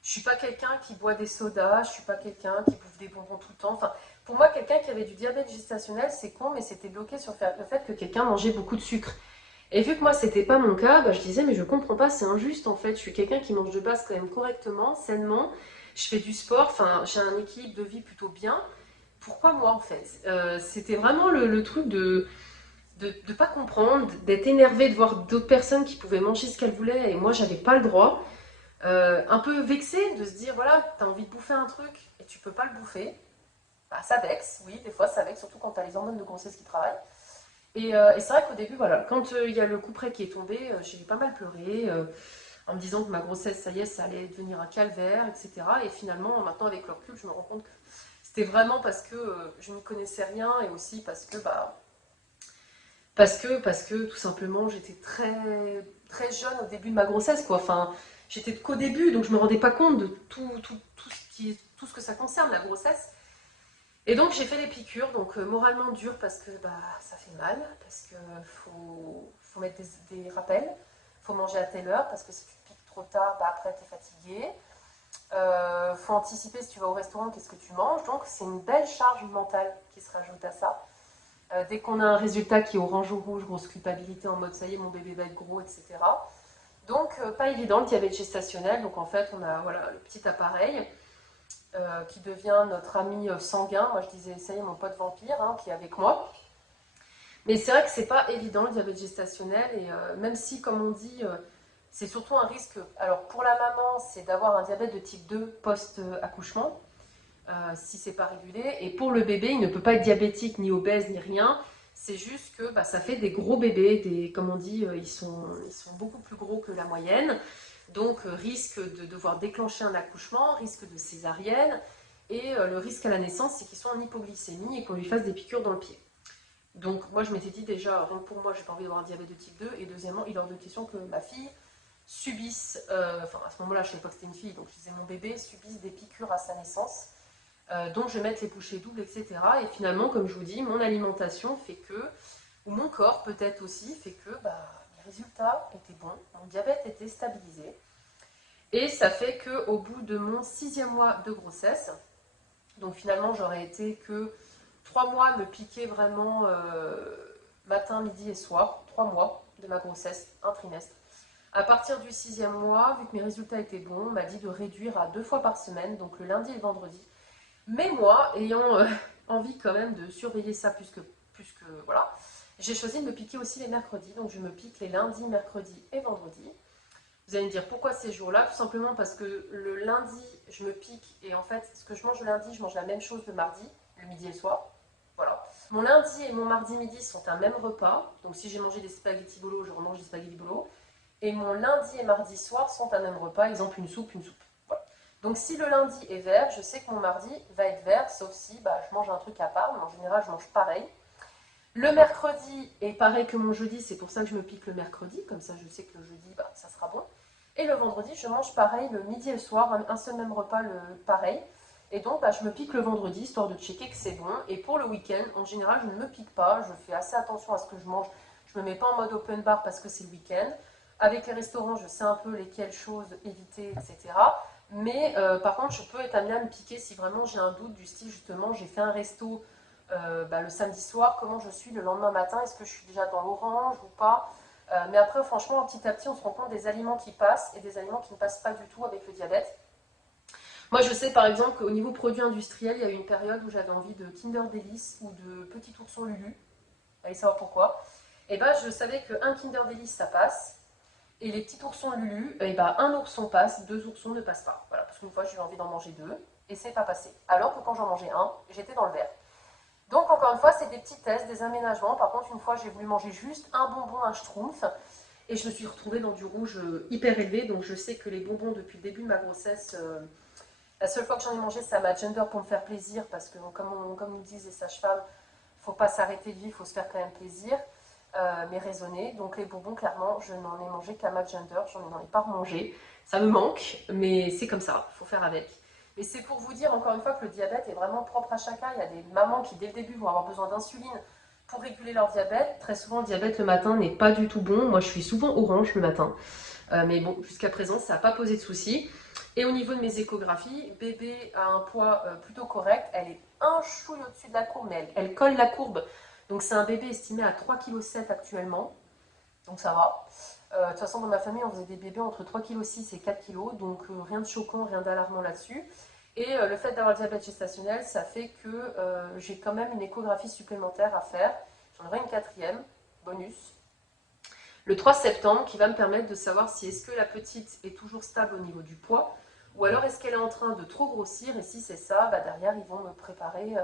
Je suis pas quelqu'un qui boit des sodas, je suis pas quelqu'un qui bouffe des bonbons tout le temps. Enfin, pour moi, quelqu'un qui avait du diabète gestationnel, c'est con, mais c'était bloqué sur le fait que quelqu'un mangeait beaucoup de sucre. Et vu que moi c'était pas mon cas, je disais mais je comprends pas, c'est injuste en fait. Je suis quelqu'un qui mange de base quand même correctement, sainement. Je fais du sport, enfin j'ai un équilibre de vie plutôt bien. Pourquoi moi en fait C'était vraiment le truc de pas comprendre, d'être énervé de voir d'autres personnes qui pouvaient manger ce qu'elles voulaient et moi j'avais pas le droit. Un peu vexé de se dire voilà, t'as envie de bouffer un truc et tu peux pas le bouffer. Ça vexe, oui, des fois ça vexe, surtout quand t'as les hormones de grossesse qui travaillent. Et c'est vrai qu'au début, voilà, quand il y a le couperet qui est tombé, j'ai pas mal pleuré en me disant que ma grossesse, ça y est, ça allait devenir un calvaire, etc. Et finalement, maintenant avec le recul, je me rends compte que C'était vraiment parce que je n'y connaissais rien et aussi parce que, parce que tout simplement j'étais très jeune au début de ma grossesse, quoi. Enfin, j'étais qu'au début, donc je me rendais pas compte de tout ce que ça concerne, la grossesse. Et donc j'ai fait les piqûres, donc moralement dur parce que ça fait mal, parce que faut mettre des rappels, faut manger à telle heure, parce que si tu te piques trop tard, après tu es fatigué. Faut anticiper si tu vas au restaurant, qu'est-ce que tu manges. Donc c'est une belle charge mentale qui se rajoute à ça. Dès qu'on a un résultat qui est orange ou rouge, grosse culpabilité en mode ça y est, mon bébé va être gros, etc. Donc pas évident le diabète gestationnel. Donc en fait on a voilà, le petit appareil qui devient notre ami sanguin. Moi je disais ça y est, mon pote vampire qui est avec moi. Mais c'est vrai que c'est pas évident le diabète gestationnel et même si comme on dit c'est surtout un risque. Alors pour la maman c'est d'avoir un diabète de type 2 post-accouchement. Si c'est pas régulé. Et pour le bébé, il ne peut pas être diabétique, ni obèse, ni rien. C'est juste que ça fait des gros bébés, comme on dit, ils sont beaucoup plus gros que la moyenne. Donc risque de devoir déclencher un accouchement, risque de césarienne. Et le risque à la naissance, c'est qu'ils soient en hypoglycémie et qu'on lui fasse des piqûres dans le pied. Donc moi je m'étais dit déjà, pour moi, j'ai pas envie d'avoir un diabète de type 2. Et deuxièmement, il est hors de question que ma fille subisse, enfin à ce moment-là, je savais pas que c'était une fille, donc je disais mon bébé subisse des piqûres à sa naissance. Donc je vais mettre les bouchées doubles, etc. Et finalement, comme je vous dis, mon alimentation fait que, ou mon corps peut-être aussi, fait que mes résultats étaient bons, mon diabète était stabilisé. Et ça fait qu'au bout de mon 6e mois de grossesse, donc finalement j'aurais été que 3 mois à me piquer vraiment matin, midi et soir, 3 mois de ma grossesse, un trimestre. À partir du 6e mois, vu que mes résultats étaient bons, on m'a dit de réduire à 2 fois par semaine, donc le lundi et le vendredi. Mais moi, ayant envie quand même de surveiller ça plus que voilà, j'ai choisi de me piquer aussi les mercredis. Donc je me pique les lundis, mercredis et vendredis. Vous allez me dire pourquoi ces jours-là? Tout simplement parce que le lundi, je me pique et en fait, ce que je mange le lundi, je mange la même chose le mardi, le midi et le soir. Voilà. Mon lundi et mon mardi midi sont un même repas. Donc si j'ai mangé des spaghettis bolo, je remange des spaghettis bolo. Et mon lundi et mardi soir sont un même repas, exemple une soupe, une soupe. Voilà. Donc si le lundi est vert, je sais que mon mardi va être vert, sauf si je mange un truc à part, mais en général je mange pareil. Le mercredi est pareil que mon jeudi, c'est pour ça que je me pique le mercredi, comme ça je sais que le jeudi, ça sera bon. Et le vendredi, je mange pareil le midi et le soir, un seul même repas, pareil. Et donc je me pique le vendredi, histoire de checker que c'est bon. Et pour le week-end, en général, je ne me pique pas, je fais assez attention à ce que je mange. Je ne me mets pas en mode open bar parce que c'est le week-end. Avec les restaurants, je sais un peu lesquelles choses éviter, etc. Mais par contre, je peux être amenée à me piquer si vraiment j'ai un doute du style, justement, j'ai fait un resto le samedi soir, comment je suis le lendemain matin, est-ce que je suis déjà dans l'orange ou pas. Mais après, franchement, petit à petit, on se rend compte des aliments qui passent et des aliments qui ne passent pas du tout avec le diabète. Moi, je sais par exemple qu'au niveau produits industriels, il y a eu une période où j'avais envie de Kinder Delice ou de Petit Ourson Lulu. Vous allez savoir pourquoi. Et je savais qu'un Kinder Delice, ça passe. Et les petits oursons Lulu, un ourson passe, 2 oursons ne passent pas. Voilà, parce qu'une fois, j'ai eu envie d'en manger 2 et c'est pas passé. Alors que quand j'en mangeais un, j'étais dans le vert. Donc encore une fois, c'est des petits tests, des aménagements. Par contre, une fois, j'ai voulu manger juste un bonbon, un schtroumpf, et je me suis retrouvée dans du rouge hyper élevé. Donc je sais que les bonbons, depuis le début de ma grossesse, la seule fois que j'en ai mangé, c'est à ma gender pour me faire plaisir, parce que comme nous disent les sages-femmes, il ne faut pas s'arrêter de vivre, il faut se faire quand même plaisir, mais raisonner. Donc les bonbons, clairement, je n'en ai mangé qu'à ma gender, j'en ai pas remangé. Ça me manque, mais c'est comme ça, il faut faire avec. Et c'est pour vous dire encore une fois que le diabète est vraiment propre à chacun. Il y a des mamans qui dès le début vont avoir besoin d'insuline pour réguler leur diabète. Très souvent le diabète le matin n'est pas du tout bon. Moi je suis souvent orange le matin. Mais bon, jusqu'à présent ça n'a pas posé de soucis. Et au niveau de mes échographies, bébé a un poids plutôt correct. Elle est un chouille au-dessus de la courbe, mais elle colle la courbe. Donc c'est un bébé estimé à 3,7 kg actuellement. Donc ça va. De toute façon, dans ma famille, on faisait des bébés entre 3,6 kg et 4 kg. Donc rien de choquant, rien d'alarmant là-dessus. Et le fait d'avoir le diabète gestationnel, ça fait que j'ai quand même une échographie supplémentaire à faire. J'en aurai une 4e, bonus, le 3 septembre, qui va me permettre de savoir si est-ce que la petite est toujours stable au niveau du poids, ou alors est-ce qu'elle est en train de trop grossir, et si c'est ça, derrière ils vont me préparer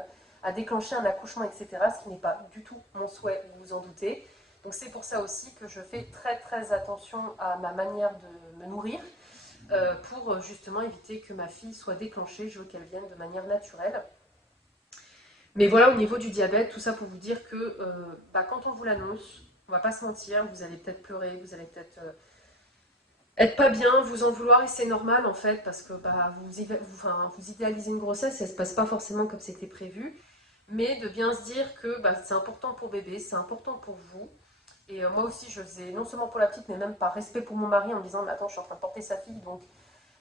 à déclencher un accouchement, etc. Ce qui n'est pas du tout mon souhait, vous vous en doutez. Donc c'est pour ça aussi que je fais très très attention à ma manière de me nourrir, pour justement éviter que ma fille soit déclenchée. Je veux qu'elle vienne de manière naturelle. Mais voilà, au niveau du diabète, tout ça pour vous dire que quand on vous l'annonce, on va pas se mentir, vous allez peut-être pleurer, vous allez peut-être être pas bien, vous en vouloir, et c'est normal en fait, parce que vous idéalisez une grossesse et elle se passe pas forcément comme c'était prévu. Mais de bien se dire que c'est important pour bébé, c'est important pour vous. Et moi aussi, je faisais non seulement pour la petite, mais même par respect pour mon mari, en me disant, mais attends, je suis en train de porter sa fille, donc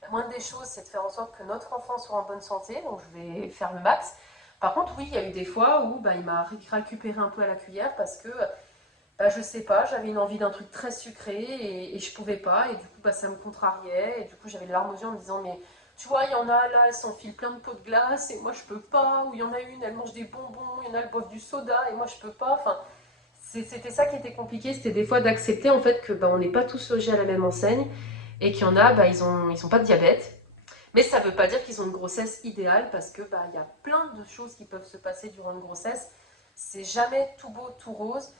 la moindre des choses, c'est de faire en sorte que notre enfant soit en bonne santé, donc je vais faire le max. Par contre, oui, il y a eu des fois où il m'a récupéré un peu à la cuillère parce que, je sais pas, j'avais une envie d'un truc très sucré et je pouvais pas, et du coup, ça me contrariait, et du coup, j'avais les larmes aux yeux en me disant, mais tu vois, il y en a là, elles s'enfilent plein de pots de glace, et moi, je peux pas, ou il y en a une, elle mange des bonbons, il y en a, elle boivent du soda, et moi, je peux pas, enfin, c'était ça qui était compliqué, c'était des fois d'accepter en fait que on n'est pas tous logés à la même enseigne, et qu'il y en a, ils ont pas de diabète, mais ça ne veut pas dire qu'ils ont une grossesse idéale parce que y a plein de choses qui peuvent se passer durant une grossesse. C'est jamais tout beau, tout rose.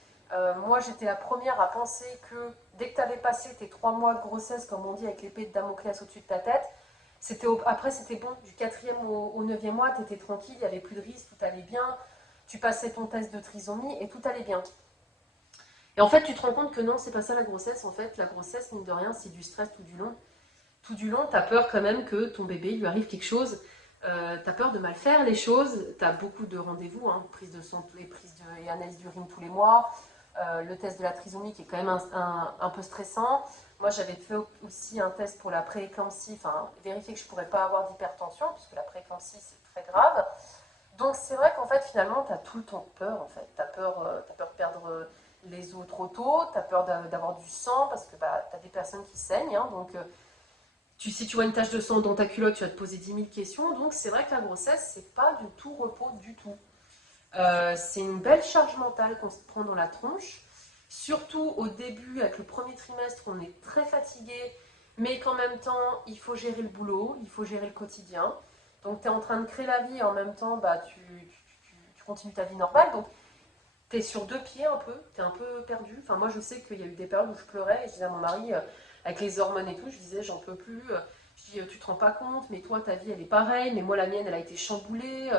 Moi, j'étais la première à penser que dès que tu avais passé tes 3 mois de grossesse, comme on dit, avec l'épée de Damoclès au-dessus de ta tête, après c'était bon. Du 4e au 9e mois, tu étais tranquille, il n'y avait plus de risque, tout allait bien. Tu passais ton test de trisomie et tout allait bien. Et en fait, tu te rends compte que non, c'est pas ça la grossesse. En fait, la grossesse, mine de rien, c'est du stress tout du long, tu as peur quand même que ton bébé lui arrive quelque chose. Tu as peur de mal faire les choses. Tu as beaucoup de rendez-vous, hein, prise de sang et et analyse d'urine tous les mois. Le test de la trisomie qui est quand même un peu stressant. Moi, j'avais fait aussi un test pour la prééclampsie, enfin, vérifier que je ne pourrais pas avoir d'hypertension, puisque la prééclampsie, c'est très grave. Donc, c'est vrai qu'en fait, finalement, tu as tout le temps peur, en fait. Tu as peur de perdre les os trop tôt, tu as peur d'avoir du sang, parce que tu as des personnes qui saignent, hein, donc si tu vois une tache de sang dans ta culotte, tu vas te poser 10 000 questions. Donc c'est vrai que la grossesse, c'est pas du tout repos du tout. C'est une belle charge mentale qu'on se prend dans la tronche. Surtout au début, avec le premier trimestre, on est très fatigué, mais qu'en même temps, il faut gérer le boulot, il faut gérer le quotidien. Donc tu es en train de créer la vie et en même temps, tu continues ta vie normale. Donc tu es sur 2 pieds un peu, tu es un peu perdu. Enfin, moi, je sais qu'il y a eu des périodes où je pleurais et je disais à mon mari, avec les hormones et tout, je disais, j'en peux plus. Je dis, tu te rends pas compte, mais toi, ta vie, elle est pareille, mais moi, la mienne, elle a été chamboulée.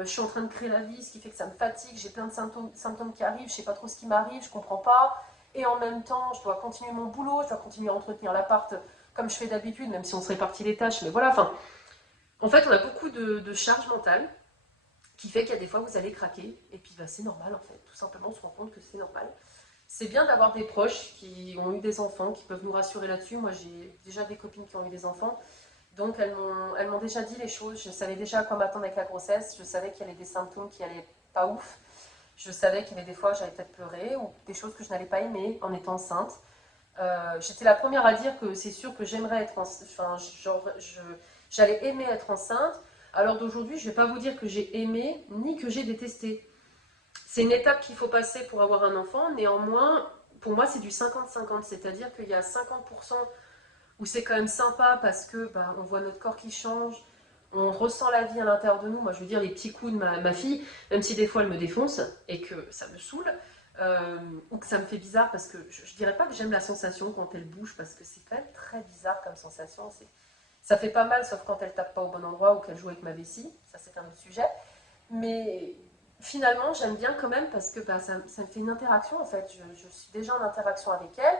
Je suis en train de créer la vie, ce qui fait que ça me fatigue. J'ai plein de symptômes qui arrivent, je sais pas trop ce qui m'arrive, je comprends pas. Et en même temps, je dois continuer mon boulot, je dois continuer à entretenir l'appart comme je fais d'habitude, même si on se répartit les tâches. Mais voilà, enfin, en fait, on a beaucoup de charge mentale qui fait qu'il y a des fois vous allez craquer, et puis c'est normal en fait, tout simplement on se rend compte que c'est normal. C'est bien d'avoir des proches qui ont eu des enfants, qui peuvent nous rassurer là-dessus. Moi j'ai déjà des copines qui ont eu des enfants, donc elles m'ont déjà dit les choses, je savais déjà à quoi m'attendre avec la grossesse, je savais qu'il y avait des symptômes qui allaient pas ouf, je savais qu'il y avait des fois j'allais peut-être pleurer, ou des choses que je n'allais pas aimer en étant enceinte. J'étais la première à dire que c'est sûr que j'aimerais être j'allais aimer être enceinte. Alors d'aujourd'hui, je ne vais pas vous dire que j'ai aimé ni que j'ai détesté. C'est une étape qu'il faut passer pour avoir un enfant. Néanmoins, pour moi, c'est du 50-50. C'est-à-dire qu'il y a 50% où c'est quand même sympa parce que on voit notre corps qui change, on ressent la vie à l'intérieur de nous. Moi, je veux dire, les petits coups de ma fille, même si des fois elle me défonce et que ça me saoule, ou que ça me fait bizarre parce que je dirais pas que j'aime la sensation quand elle bouge parce que c'est quand même très bizarre comme sensation. Ça fait pas mal sauf quand elle tape pas au bon endroit ou qu'elle joue avec ma vessie. Ça, c'est un autre sujet. Mais finalement, j'aime bien quand même parce que ça me fait une interaction en fait. Je suis déjà en interaction avec elle.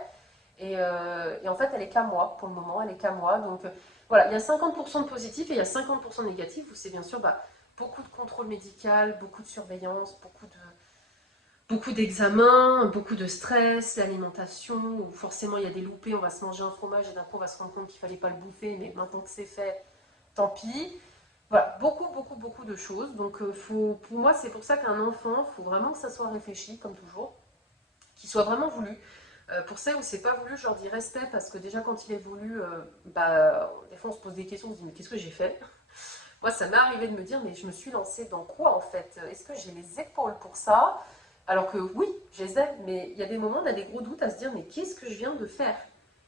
Et en fait, elle est qu'à moi pour le moment, elle est qu'à moi. Donc voilà, il y a 50% de positif et il y a 50% de négatif où c'est bien sûr beaucoup de contrôle médical, beaucoup de surveillance, beaucoup d'examens, beaucoup de stress, l'alimentation, où forcément il y a des loupés, on va se manger un fromage et d'un coup on va se rendre compte qu'il fallait pas le bouffer, mais maintenant que c'est fait, tant pis. Voilà, beaucoup de choses. Donc pour moi, c'est pour ça qu'un enfant, il faut vraiment que ça soit réfléchi, comme toujours, qu'il soit vraiment voulu. Pour ça où c'est pas voulu, je leur dis respect parce que déjà quand il est voulu, des fois on se pose des questions, on se dit mais qu'est-ce que j'ai fait? Moi ça m'est arrivé de me dire mais je me suis lancée dans quoi en fait? Est-ce que j'ai les épaules pour ça? Alors que oui, je les ai, mais il y a des moments, on a des gros doutes à se dire mais qu'est-ce que je viens de faire?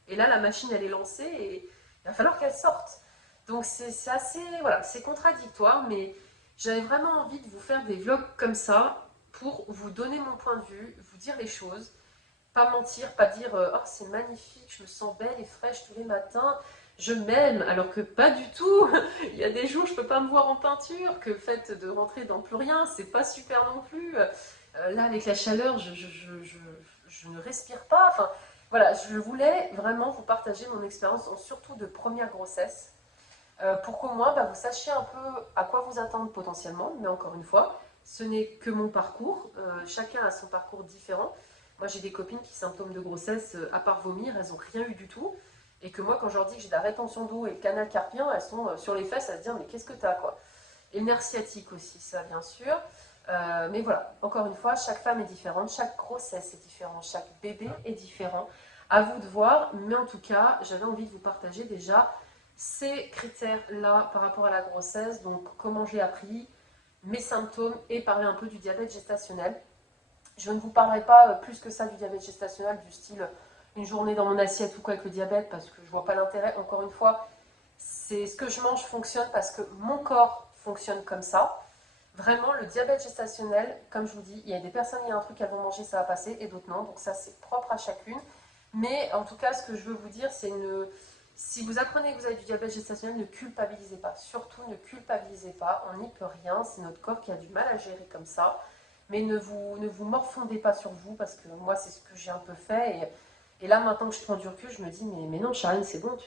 Et là la machine elle est lancée et il va falloir qu'elle sorte. Donc c'est assez, voilà, c'est contradictoire, mais j'avais vraiment envie de vous faire des vlogs comme ça pour vous donner mon point de vue, vous dire les choses. Pas mentir, pas dire oh c'est magnifique, je me sens belle et fraîche tous les matins, je m'aime, alors que pas du tout. Il y a des jours, je peux pas me voir en peinture, que le fait de rentrer dans plus rien, c'est pas super non plus. Là, avec la chaleur, je ne respire pas. Enfin, voilà, je voulais vraiment vous partager mon expérience, surtout de première grossesse, pour qu'au moins bah, vous sachiez un peu à quoi vous attendre potentiellement. Mais encore une fois, ce n'est que mon parcours. Chacun a son parcours différent. Moi, j'ai des copines qui, symptômes de grossesse, à part vomir, elles n'ont rien eu du tout. Et que moi, quand je leur dis que j'ai de la rétention d'eau et le canal carpien, elles sont sur les fesses à se dire mais qu'est-ce que t'as quoi. Et le nerf sciatique aussi, ça bien sûr. Mais voilà, encore une fois, chaque femme est différente, chaque grossesse est différente, chaque bébé est différent. À vous de voir, mais en tout cas, j'avais envie de vous partager déjà ces critères-là par rapport à la grossesse, donc comment j'ai appris, mes symptômes et parler un peu du diabète gestationnel. Je ne vous parlerai pas plus que ça du diabète gestationnel, du style une journée dans mon assiette ou quoi avec le diabète, parce que je ne vois pas l'intérêt. Encore une fois, c'est ce que je mange fonctionne parce que mon corps fonctionne comme ça. Vraiment, le diabète gestationnel, comme je vous dis, il y a des personnes, il y a un truc qu'elles vont manger, ça va passer, et d'autres non. Donc ça, c'est propre à chacune. Mais en tout cas, ce que je veux vous dire, c'est si vous apprenez que vous avez du diabète gestationnel, ne culpabilisez pas. Surtout, ne culpabilisez pas. On n'y peut rien. C'est notre corps qui a du mal à gérer comme ça. Mais ne vous morfondez pas sur vous, parce que moi, c'est ce que j'ai un peu fait. Et là, maintenant que je prends du recul, je me dis, mais non, Charline, c'est bon.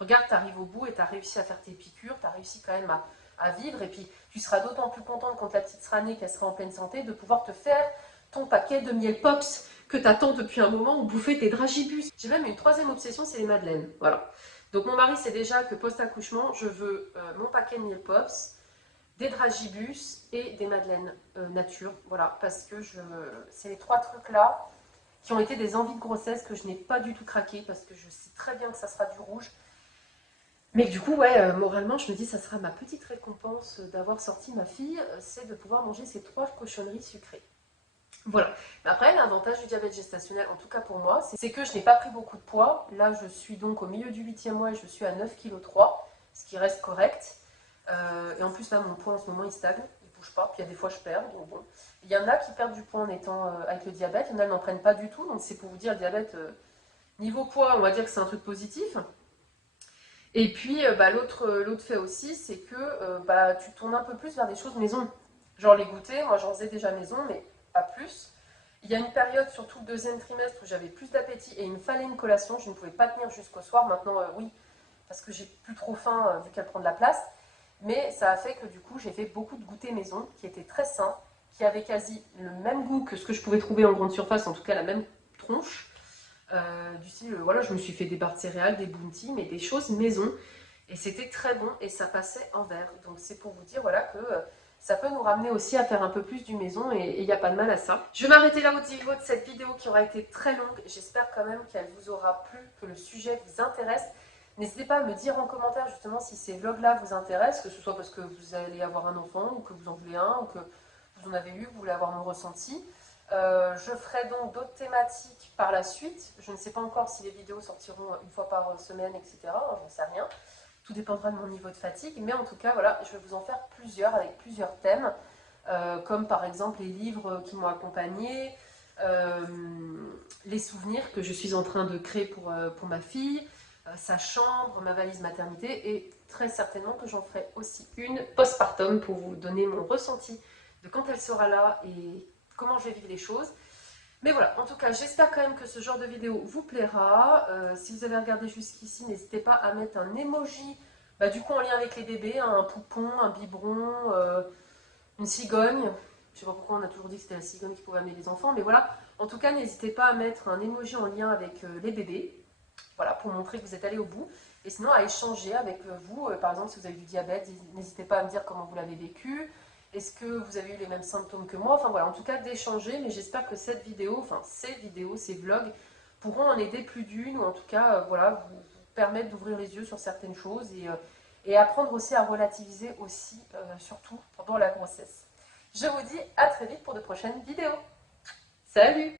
Regarde, tu arrives au bout et tu as réussi à faire tes piqûres. Tu as réussi quand même à vivre. Et puis, tu seras d'autant plus contente quand la petite sera née, qu'elle sera en pleine santé, de pouvoir te faire ton paquet de miel pops que tu attends depuis un moment ou bouffer tes dragibus. J'ai même une troisième obsession, c'est les madeleines. Voilà. Donc mon mari sait déjà que post-accouchement, je veux mon paquet de miel pops, des dragibus et des madeleines nature. Voilà, parce que c'est les trois trucs-là qui ont été des envies de grossesse que je n'ai pas du tout craqué parce que je sais très bien que ça sera du rouge. Mais du coup, ouais, moralement, je me dis, ça sera ma petite récompense d'avoir sorti ma fille, c'est de pouvoir manger ces trois cochonneries sucrées. Voilà. Mais après, l'avantage du diabète gestationnel, en tout cas pour moi, c'est que je n'ai pas pris beaucoup de poids. Là, je suis donc au milieu du 8e mois et je suis à 9,3 kg, ce qui reste correct. Et en plus, là, mon poids en ce moment, il stagne, il ne bouge pas. Puis il y a des fois, je perds. Donc bon. Il y en a qui perdent du poids en étant avec le diabète, il y en a qui n'en prennent pas du tout. Donc c'est pour vous dire, le diabète, niveau poids, on va dire que c'est un truc positif. Et puis, bah, l'autre fait aussi, c'est que bah, tu tournes un peu plus vers des choses maison. Genre les goûters, moi j'en faisais déjà maison, mais pas plus. Il y a une période, surtout le deuxième trimestre, où j'avais plus d'appétit et il me fallait une collation. Je ne pouvais pas tenir jusqu'au soir. Maintenant, oui, parce que j'ai plus trop faim vu qu'elle prend de la place. Mais ça a fait que du coup, j'ai fait beaucoup de goûters maison qui étaient très sains, qui avaient quasi le même goût que ce que je pouvais trouver en grande surface, en tout cas la même tronche. Du style, voilà, je me suis fait des barres de céréales, des bounty, mais des choses maison. Et c'était très bon et ça passait en verre. Donc c'est pour vous dire voilà, que ça peut nous ramener aussi à faire un peu plus du maison et il n'y a pas de mal à ça. Je vais m'arrêter là au niveau de cette vidéo qui aura été très longue. J'espère quand même qu'elle vous aura plu, que le sujet vous intéresse. N'hésitez pas à me dire en commentaire justement si ces vlogs-là vous intéressent, que ce soit parce que vous allez avoir un enfant ou que vous en voulez un ou que vous en avez eu, vous voulez avoir mon ressenti. Je ferai donc d'autres thématiques par la suite. Je ne sais pas encore si les vidéos sortiront une fois par semaine, etc. J'en sais rien. Tout dépendra de mon niveau de fatigue. Mais en tout cas, voilà, je vais vous en faire plusieurs avec plusieurs thèmes. Comme par exemple les livres qui m'ont accompagnée, les souvenirs que je suis en train de créer pour ma fille, sa chambre, ma valise maternité. Et très certainement que j'en ferai aussi une postpartum pour vous donner mon ressenti de quand elle sera là et comment je vais vivre les choses. Mais voilà, en tout cas, j'espère quand même que ce genre de vidéo vous plaira. Si vous avez regardé jusqu'ici, n'hésitez pas à mettre un emoji, bah, du coup en lien avec les bébés, hein, un poupon, un biberon, une cigogne. Je sais pas pourquoi on a toujours dit que c'était la cigogne qui pouvait amener les enfants, mais voilà. En tout cas, n'hésitez pas à mettre un emoji en lien avec les bébés, voilà, pour montrer que vous êtes allé au bout. Et sinon, à échanger avec vous, par exemple, si vous avez du diabète, n'hésitez pas à me dire comment vous l'avez vécu. Est-ce que vous avez eu les mêmes symptômes que moi? Enfin voilà, en tout cas d'échanger, mais j'espère que cette vidéo, enfin ces vidéos, ces vlogs, pourront en aider plus d'une, ou en tout cas, voilà, vous permettre d'ouvrir les yeux sur certaines choses et apprendre aussi à relativiser aussi, surtout pendant la grossesse. Je vous dis à très vite pour de prochaines vidéos. Salut!